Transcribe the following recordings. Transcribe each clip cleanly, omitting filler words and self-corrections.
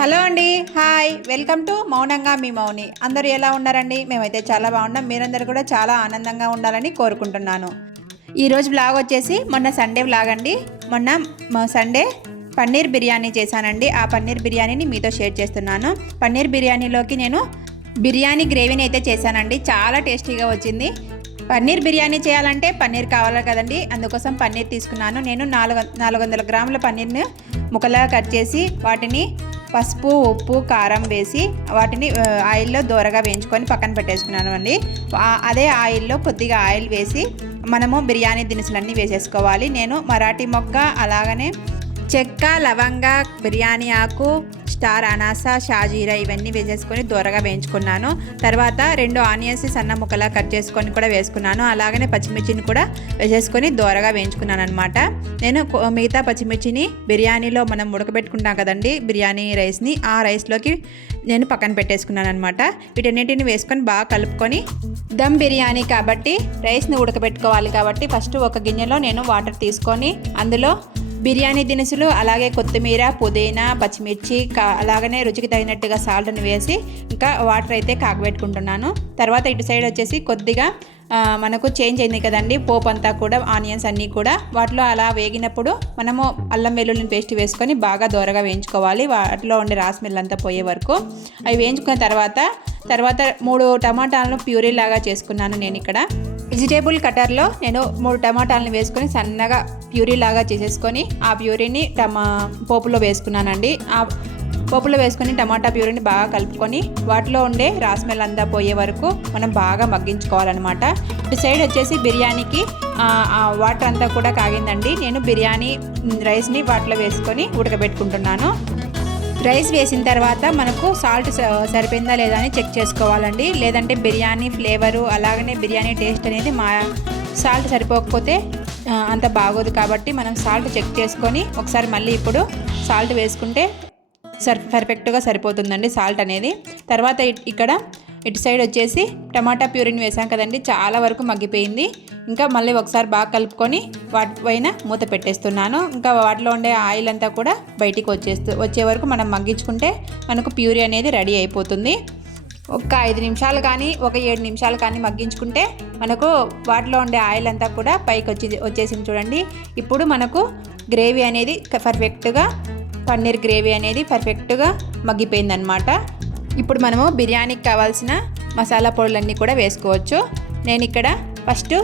Hello అండి, hi, welcome to మౌనంగా మీ మౌని. అందరూ ఎలా ఉన్నారండి? మేమైతే చాలా బాగున్నాం. మీరందరూ కూడా చాలా ఆనందంగా ఉండాలని కోరుకుంటున్నాను. ఈరోజు వ్లాగ్ వచ్చేసి మొన్న సండే వ్లాగ్ అండి. మొన్న సండే పన్నీర్ బిర్యానీ చేశానండి. ఆ పన్నీర్ బిర్యానీని మీతో షేర్ చేస్తున్నాను. పన్నీర్ బిర్యానీలోకి నేను బిర్యానీ గ్రేవీని అయితే చేశానండి. చాలా టేస్టీగా వచ్చింది. పన్నీర్ బిర్యానీ చేయాలంటే పన్నీర్ కావాలి కదండి, అందుకోసం పన్నీర్ తీసుకున్నాను. నేను 400 గ్రాముల పన్నీర్ని ముక్కలుగా కట్ చేసి వాటిని పసుపు, ఉప్పు, కారం వేసి వాటిని ఆయిల్లో దోరగా వేయించుకొని పక్కన పెట్టేసుకున్నాను అండి. అదే ఆయిల్లో కొద్దిగా ఆయిల్ వేసి మనము బిర్యానీ దినుసులన్నీ వేసేసుకోవాలి. నేను మరాఠీ మొగ్గ, అలాగనే చెక్క, లవంగ, బిర్యానీ ఆకు, స్టార్ అనాస, షాజీరా ఇవన్నీ వేసేసుకొని దూరగా వేయించుకున్నాను. తర్వాత 2 ఆనియన్స్ సన్న ముక్కలా కట్ చేసుకొని కూడా వేసుకున్నాను. అలాగనే పచ్చిమిర్చిని కూడా వేసేసుకొని దూరగా వేయించుకున్నాను అనమాట. నేను మిగతా పచ్చిమిర్చిని బిర్యానీలో మనం ఉడకబెట్టుకుంటాం కదండి బిర్యానీ రైస్ని, ఆ రైస్లోకి నేను పక్కన పెట్టేసుకున్నాను అనమాట. వీటన్నిటిని వేసుకొని బాగా కలుపుకొని, దమ్ బిర్యానీ కాబట్టి రైస్ని ఉడకబెట్టుకోవాలి కాబట్టి ఫస్ట్ ఒక గిన్నెలో నేను వాటర్ తీసుకొని అందులో బిర్యానీ దినుసులు, అలాగే కొత్తిమీర, పుదీనా, పచ్చిమిర్చి, అలాగనే రుచికి తగినట్టుగా సాల్ట్ని వేసి ఇంకా వాటర్ అయితే కాగబెట్టుకుంటున్నాను. తర్వాత ఇటు సైడ్ వచ్చేసి కొద్దిగా మనకు చేంజ్ అయింది కదండి పోపు అంతా కూడా, ఆనియన్స్ అన్నీ కూడా వాటిలో అలా వేగినప్పుడు మనము అల్లం వెల్లుల్లి పేస్ట్ వేసుకొని బాగా దోరగా వేయించుకోవాలి. వాటిలో ఉండే రాస్మెల్ అంతా పోయే వరకు అవి వేయించుకున్న తర్వాత 3 టమాటాలను ప్యూరీ లాగా చేసుకున్నాను. నేను ఇక్కడ వెజిటేబుల్ కటర్లో నేను 3 టమాటాలను వేసుకొని సన్నగా ప్యూరీ లాగా చేసేసుకొని ఆ ప్యూరీని పోపులో వేసుకున్నానండి. ఆ పోపులో వేసుకొని టమాటా ప్యూరీని బాగా కలుపుకొని వాటిలో ఉండే రాస్మెల్ అంతా పోయే వరకు మనం బాగా మగ్గించుకోవాలన్నమాట. ఇటు సైడ్ వచ్చేసి బిర్యానీకి వాటర్ అంతా కూడా కాగిందండి. నేను బిర్యానీ రైస్ని వాటిలో వేసుకొని ఉడకబెట్టుకుంటున్నాను. రైస్ వేసిన తర్వాత మనకు సాల్ట్ సరిపోయిందా లేదా అని చెక్ చేసుకోవాలండి. లేదంటే బిర్యానీ ఫ్లేవరు, అలాగనే బిర్యానీ టేస్ట్ అనేది సాల్ట్ సరిపోకపోతే అంత బాగోదు. కాబట్టి మనం సాల్ట్ చెక్ చేసుకొని ఒకసారి మళ్ళీ ఇప్పుడు సాల్ట్ వేసుకుంటే పర్ఫెక్ట్గా సరిపోతుందండి సాల్ట్ అనేది. తర్వాత ఇక్కడ ఇటు సైడ్ వచ్చేసి టమాటా ప్యూరీని వేసాం కదండి, చాలా వరకు మగ్గిపోయింది. ఇంకా మళ్ళీ ఒకసారి బాగా కలుపుకొని వాటి పైన మూత పెట్టేస్తున్నాను. ఇంకా వాటిలో ఉండే ఆయిల్ అంతా కూడా బయటికి వచ్చే వరకు మనం మగ్గించుకుంటే మనకు ప్యూరీ అనేది రెడీ అయిపోతుంది. ఒక 5 నిమిషాలు కానీ ఒక 7 నిమిషాలు కానీ మగ్గించుకుంటే మనకు వాటిలో ఉండే ఆయిల్ అంతా కూడా పైకి వచ్చేసింది చూడండి. ఇప్పుడు మనకు గ్రేవీ అనేది పర్ఫెక్ట్గా, పన్నీర్ గ్రేవీ అనేది పర్ఫెక్ట్గా మగ్గిపోయిందనమాట. ఇప్పుడు మనము బిర్యానీకి కావాల్సిన మసాలా పొడులన్నీ కూడా వేసుకోవచ్చు. నేను ఇక్కడ ఫస్ట్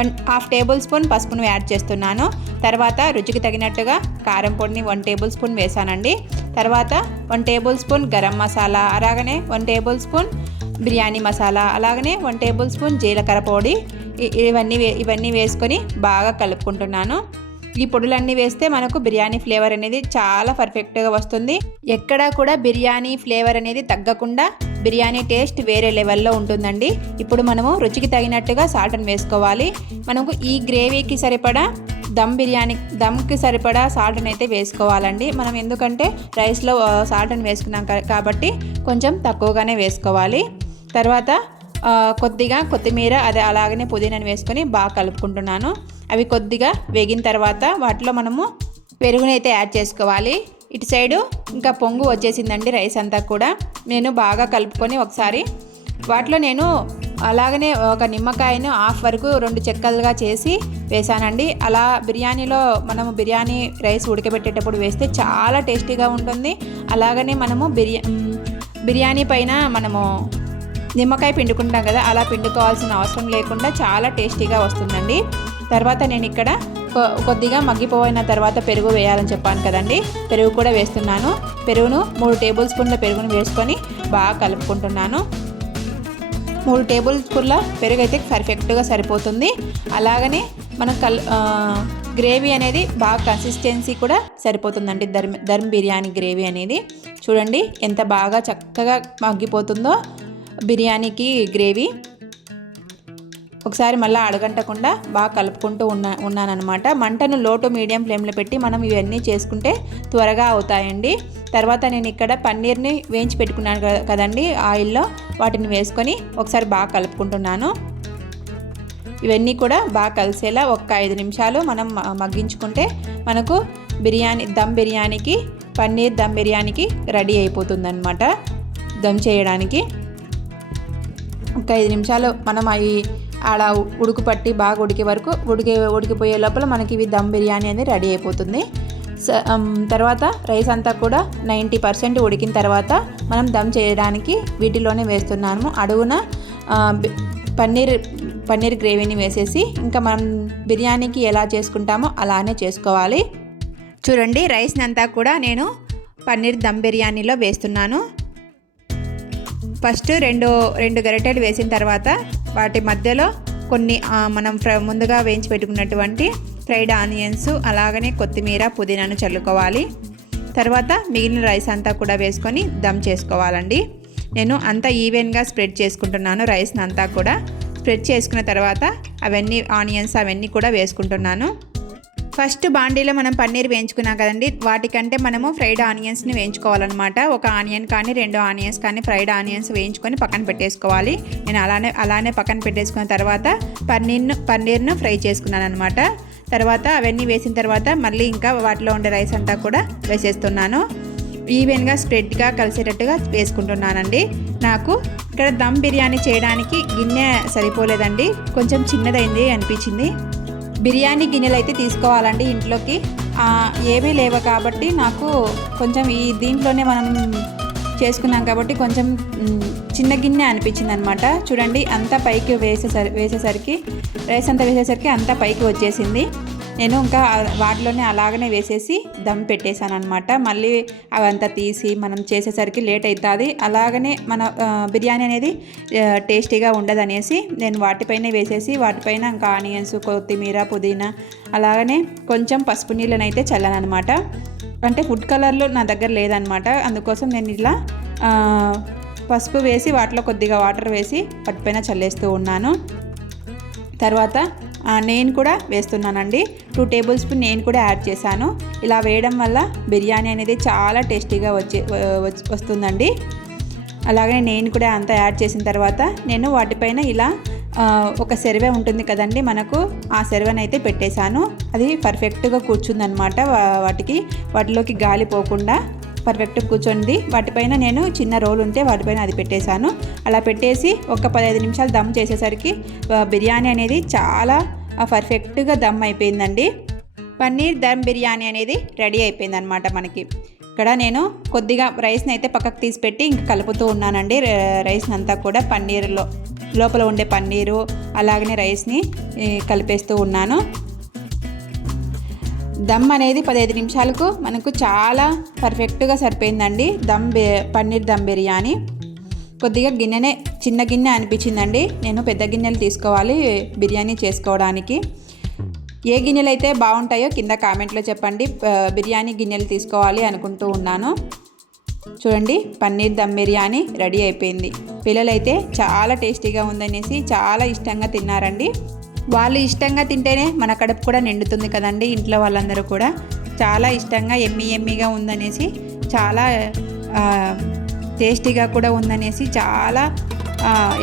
1/2 టేబుల్ స్పూన్ పసుపును యాడ్ చేస్తున్నాను. తర్వాత రుచికి తగినట్టుగా కారం పొడిని 1 టేబుల్ స్పూన్ వేసానండి. తర్వాత 1 టేబుల్ స్పూన్ గరం మసాలా, అలాగనే 1 టేబుల్ స్పూన్ బిర్యానీ మసాలా, అలాగనే 1 టేబుల్ స్పూన్ జీలకర్ర పొడి, ఇవన్నీ వేసుకొని బాగా కలుపుకుంటున్నాను. ఈ పొడులన్నీ వేస్తే మనకు బిర్యానీ ఫ్లేవర్ అనేది చాలా పర్ఫెక్ట్గా వస్తుంది. ఎక్కడా కూడా బిర్యానీ ఫ్లేవర్ అనేది తగ్గకుండా బిర్యానీ టేస్ట్ వేరే లెవెల్లో ఉంటుందండి. ఇప్పుడు మనము రుచికి తగినట్టుగా సాల్ట్ని వేసుకోవాలి. మనకు ఈ గ్రేవీకి సరిపడా దమ్కి సరిపడా సాల్ట్ని అయితే వేసుకోవాలండి. మనం ఎందుకంటే రైస్లో సాల్ట్ని వేసుకున్నాం కాబట్టి కొంచెం తక్కువగానే వేసుకోవాలి. తర్వాత కొద్దిగా కొత్తిమీర, అలాగనే పుదీనాని వేసుకొని బాగా కలుపుకుంటున్నాను. అవి కొద్దిగా వేగిన తర్వాత వాటిలో మనము పెరుగుని అయితే యాడ్ చేసుకోవాలి. ఇటు సైడు ఇంకా పొంగు వచ్చేసిందండి రైస్ అంతా కూడా. నేను బాగా కలుపుకొని ఒకసారి వాటిలో నేను అలాగనే ఒక నిమ్మకాయను హాఫ్ వరకు 2 చెక్కలుగా చేసి వేసానండి. అలా బిర్యానీలో మనము బిర్యానీ రైస్ ఉడకబెట్టేటప్పుడు వేస్తే చాలా టేస్టీగా ఉంటుంది. అలాగనే మనము బిర్యానీ పైన మనము నిమ్మకాయ పిండుకుంటాం కదా, అలా పిండుకోవాల్సిన అవసరం లేకుండా చాలా టేస్టీగా వస్తుందండి. తర్వాత నేను ఇక్కడ కొద్దిగా మగ్గిపోయిన తర్వాత పెరుగు వేయాలని చెప్పాను కదండి, పెరుగు కూడా వేస్తున్నాను. పెరుగును 3 టేబుల్ స్పూన్ల పెరుగును వేసుకొని బాగా కలుపుకుంటున్నాను. 3 టేబుల్ స్పూన్ల పెరుగు అయితే పర్ఫెక్ట్గా సరిపోతుంది. అలాగనే మనం గ్రేవీ అనేది బాగా కన్సిస్టెన్సీ కూడా సరిపోతుందండి. దమ్ బిర్యానీ గ్రేవీ అనేది చూడండి ఎంత బాగా చక్కగా మగ్గిపోతుందో బిర్యానీకి గ్రేవీ. ఒకసారి మళ్ళీ అడగంటకుండా బాగా కలుపుకుంటూ ఉన్నానన్నమాట. మంటను లో టు మీడియం ఫ్లేమ్లో పెట్టి మనం ఇవన్నీ చేసుకుంటే త్వరగా అవుతాయండి. తర్వాత నేను ఇక్కడ పన్నీర్ని వేయించి పెట్టుకున్నాను కదండి ఆయిల్లో, వాటిని వేసుకొని ఒకసారి బాగా కలుపుకుంటున్నాను. ఇవన్నీ కూడా బాగా కలిసేలా ఒక 5 నిమిషాలు మనం మగ్గించుకుంటే మనకు దమ్ బిర్యానీకి పన్నీర్ దమ్ బిర్యానీకి రెడీ అయిపోతుందన్నమాట. దమ్ చేయడానికి ఒక 5 నిమిషాలు మనం అవి ఆడ ఉడుకు పట్టి బాగా ఉడికే వరకు ఉడికిపోయే లోపల మనకి ఇవి దమ్ బిర్యానీ అనేది రెడీ అయిపోతుంది. తర్వాత రైస్ అంతా కూడా 90% ఉడికిన తర్వాత మనం దమ్ చేయడానికి వీటిలోనే వేస్తున్నాము. అడుగున పన్నీర్ గ్రేవీని వేసేసి ఇంకా మనం బిర్యానీకి ఎలా చేసుకుంటామో అలానే చేసుకోవాలి. చూడండి, రైస్ని అంతా కూడా నేను పన్నీర్ దమ్ బిర్యానీలో వేస్తున్నాను. ఫస్ట్ రెండు గరిటెలు వేసిన తర్వాత వాటి మధ్యలో కొన్ని మనం ముందుగా వేయించి పెట్టుకున్నటువంటి ఫ్రైడ్ ఆనియన్స్, అలాగనే కొత్తిమీర, పుదీనాను చల్లుకోవాలి. తర్వాత మిగిలిన రైస్ అంతా కూడా వేసుకొని దమ్ చేసుకోవాలండి. నేను అంతా ఈవెన్గా స్ప్రెడ్ చేసుకుంటున్నాను. రైస్ని అంతా కూడా స్ప్రెడ్ చేసుకున్న తర్వాత ఆనియన్స్ అవన్నీ కూడా వేసుకుంటున్నాను. ఫస్ట్ బాండీలో మనం పన్నీర్ వేయించుకున్నాం కదండి, వాటికంటే మనము ఫ్రైడ్ ఆనియన్స్ని వేయించుకోవాలన్నమాట. ఒక ఆనియన్ కానీ 2 ఆనియన్స్ కానీ ఫ్రైడ్ ఆనియన్స్ వేయించుకొని పక్కన పెట్టేసుకోవాలి. నేను అలానే పక్కన పెట్టేసుకున్న తర్వాత పన్నీర్ను ఫ్రై చేసుకున్నాను అనమాట. తర్వాత అవన్నీ వేసిన తర్వాత మళ్ళీ ఇంకా వాటిలో ఉండే రైస్ అంతా కూడా వేసేస్తున్నాను. ఈవెన్గా స్ప్రెడ్గా కలిసేటట్టుగా వేసుకుంటున్నానండి. నాకు ఇక్కడ దమ్ బిర్యానీ చేయడానికి గిన్నె సరిపోలేదండి, కొంచెం చిన్నదైంది అనిపించింది. బిర్యానీ గిన్నెలు అయితే తీసుకోవాలండి ఇంట్లోకి, ఏమీ లేవు కాబట్టి నాకు కొంచెం దీంట్లోనే మనం చేసుకున్నాం కాబట్టి కొంచెం చిన్న గిన్నె అనిపించింది అనమాట. చూడండి, అంతా పైకి వేసేసరికి రైస్ అంతా వేసేసరికి అంతా పైకి వచ్చేసింది. నేను ఇంకా వాటిలోనే అలాగనే వేసేసి దమ్ పెట్టేశాను అనమాట. మళ్ళీ అవంతా తీసి మనం చేసేసరికి లేట్ అవుతుంది. అలాగనే మన బిర్యానీ అనేది టేస్టీగా ఉండదనేసి నేను వాటిపైనే వేసేసి వాటిపైన ఇంకా ఆనియన్స్, కొత్తిమీర, పుదీనా, అలాగనే కొంచెం పసుపు నీళ్ళని అయితే చల్లాను అనమాట. అంటే ఫుడ్ కలర్లో నా దగ్గర లేదనమాట, అందుకోసం నేను ఇలా పసుపు వేసి వాటిలో కొద్దిగా వాటర్ వేసి వాటిపైన చల్లేస్తూ ఉన్నాను. తర్వాత నేను కూడా వేస్తున్నానండి. 2 టేబుల్ స్పూన్ నేను కూడా యాడ్ చేశాను. ఇలా వేయడం వల్ల బిర్యానీ అనేది చాలా టేస్టీగా వస్తుందండి. అలాగే నేను కూడా అంతా యాడ్ చేసిన తర్వాత నేను వాటిపైన ఇలా ఒక సెరవే ఉంటుంది కదండి మనకు, ఆ సెరవనైతే పెట్టేశాను. అది పర్ఫెక్ట్గా కూర్చుందనమాట. వాటిలోకి గాలి పోకుండా పర్ఫెక్ట్గా కూర్చోండి. వాటిపైన నేను చిన్న రోల్ ఉంటే వాటిపైన అది పెట్టేశాను. అలా పెట్టేసి ఒక 15 నిమిషాలు దమ్ చేసేసరికి బిర్యానీ అనేది చాలా పర్ఫెక్ట్గా దమ్ అయిపోయిందండి. పన్నీర్ దమ్ బిర్యానీ అనేది రెడీ అయిపోయిందనమాట మనకి. ఇక్కడ నేను కొద్దిగా రైస్ని అయితే పక్కకు తీసి పెట్టి ఇంక కలుపుతూ ఉన్నానండి. రైస్ని అంతా కూడా లోపల ఉండే పన్నీరు అలాగనే రైస్ని కలిపేస్తూ ఉన్నాను. దమ్ అనేది 15 నిమిషాలకు మనకు చాలా పర్ఫెక్ట్గా సరిపోయిందండి పన్నీర్ దమ్ బిర్యానీ. కొద్దిగా చిన్న గిన్నె అనిపించిందండి. నేను పెద్ద గిన్నెలు తీసుకోవాలి బిర్యానీ చేసుకోవడానికి. ఏ గిన్నెలు అయితే బాగుంటాయో కింద కామెంట్లో చెప్పండి. బిర్యానీ గిన్నెలు తీసుకోవాలి అనుకుంటూ ఉన్నాను. చూడండి, పన్నీర్ దమ్ బిర్యానీ రెడీ అయిపోయింది. పిల్లలైతే చాలా టేస్టీగా ఉందనేసి చాలా ఇష్టంగా తిన్నారండి. వాళ్ళు ఇష్టంగా తింటేనే మన కడుపు కూడా నిండుతుంది కదండి. ఇంట్లో వాళ్ళందరూ కూడా చాలా ఇష్టంగా ఎమ్మీగా ఉందనేసి, చాలా టేస్టీగా కూడా ఉందనేసి చాలా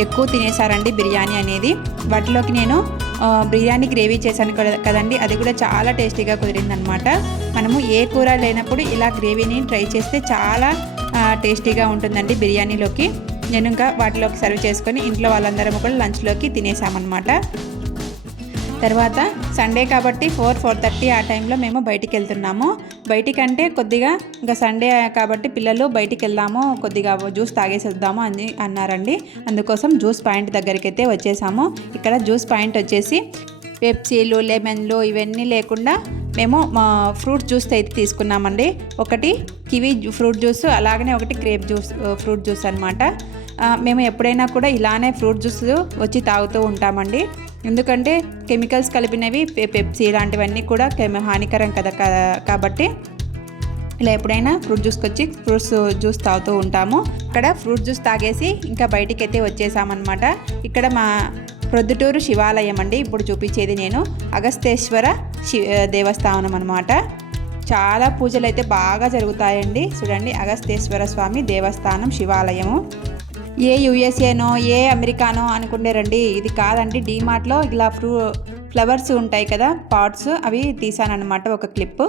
ఎక్కువ తినేసారండి బిర్యానీ అనేది. వాటిలోకి నేను బిర్యానీ గ్రేవీ చేశాను కదండి, అది కూడా చాలా టేస్టీగా కుదిరిందనమాట. మనము ఏ కూర లేనప్పుడు ఇలా గ్రేవీని ట్రై చేస్తే చాలా టేస్టీగా ఉంటుందండి బిర్యానీలోకి. నేను ఇంకా వాటిలోకి సర్వ్ చేసుకొని ఇంట్లో వాళ్ళందరం కూడా లంచ్లోకి తినేసామన్నమాట. తర్వాత సండే కాబట్టి 4-4:30 ఆ టైంలో మేము బయటికి వెళ్తున్నాము. బయటికంటే కొద్దిగా ఇంకా సండే కాబట్టి పిల్లలు బయటికి వెళ్దాము, కొద్దిగా జ్యూస్ తాగేసి వద్దాము అని అన్నారండి. అందుకోసం జ్యూస్ పాయింట్ దగ్గరికి అయితే వచ్చేసాము. ఇక్కడ జ్యూస్ పాయింట్ వచ్చేసి పెప్సీలు, లెమన్లు ఇవన్నీ లేకుండా మేము ఫ్రూట్ జ్యూస్ అయితే తీసుకున్నామండి. ఒకటి కివీ ఫ్రూట్ జ్యూస్, అలాగనే ఒకటి గ్రేప్ ఫ్రూట్ జ్యూస్ అనమాట. మేము ఎప్పుడైనా కూడా ఇలానే ఫ్రూట్ జ్యూస్ వచ్చి తాగుతూ ఉంటామండి. ఎందుకంటే కెమికల్స్ కలిపినవి పెప్సీ ఇలాంటివన్నీ కూడా హానికరం కదా కాబట్టి ఇలా ఎప్పుడైనా ఫ్రూట్ జ్యూస్ తాగుతూ ఉంటాము. ఇక్కడ ఫ్రూట్ జ్యూస్ తాగేసి ఇంకా బయటికి అయితే వచ్చేసామన్నమాట. ఇక్కడ మా ప్రొద్దుటూరు శివాలయం అండి ఇప్పుడు చూపించేది నేను. అగస్తేశ్వర దేవస్థానం అనమాట. చాలా పూజలు అయితే బాగా జరుగుతాయండి. చూడండి, అగస్తేశ్వర స్వామి దేవస్థానం శివాలయము. ఏ యూఎస్ఏనో ఏ అమెరికానో అనుకునేరండి, ఇది కాదండి. డీమార్ట్లో ఇలా ఫ్లవర్స్ ఉంటాయి కదా, పాట్స్, అవి తీసానమాట ఒక క్లిప్.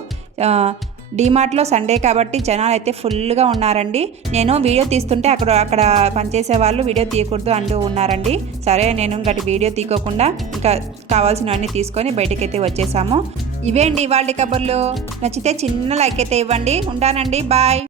డీమార్ట్లో సండే కాబట్టి జనాలు అయితే ఫుల్గా ఉన్నారండి. నేను వీడియో తీస్తుంటే అక్కడ పనిచేసే వాళ్ళు వీడియో తీయకూడదు అంటూ ఉన్నారండి. సరే నేను ఇంకటి వీడియో తీయకుండా ఇంకా కావాల్సినవన్నీ తీసుకొని బయటకైతే వచ్చేసాము. ఇవే అండి ఇవాళ కబుర్లు. నచ్చితే చిన్న లైక్ అయితే ఇవ్వండి. ఉంటానండి, బాయ్.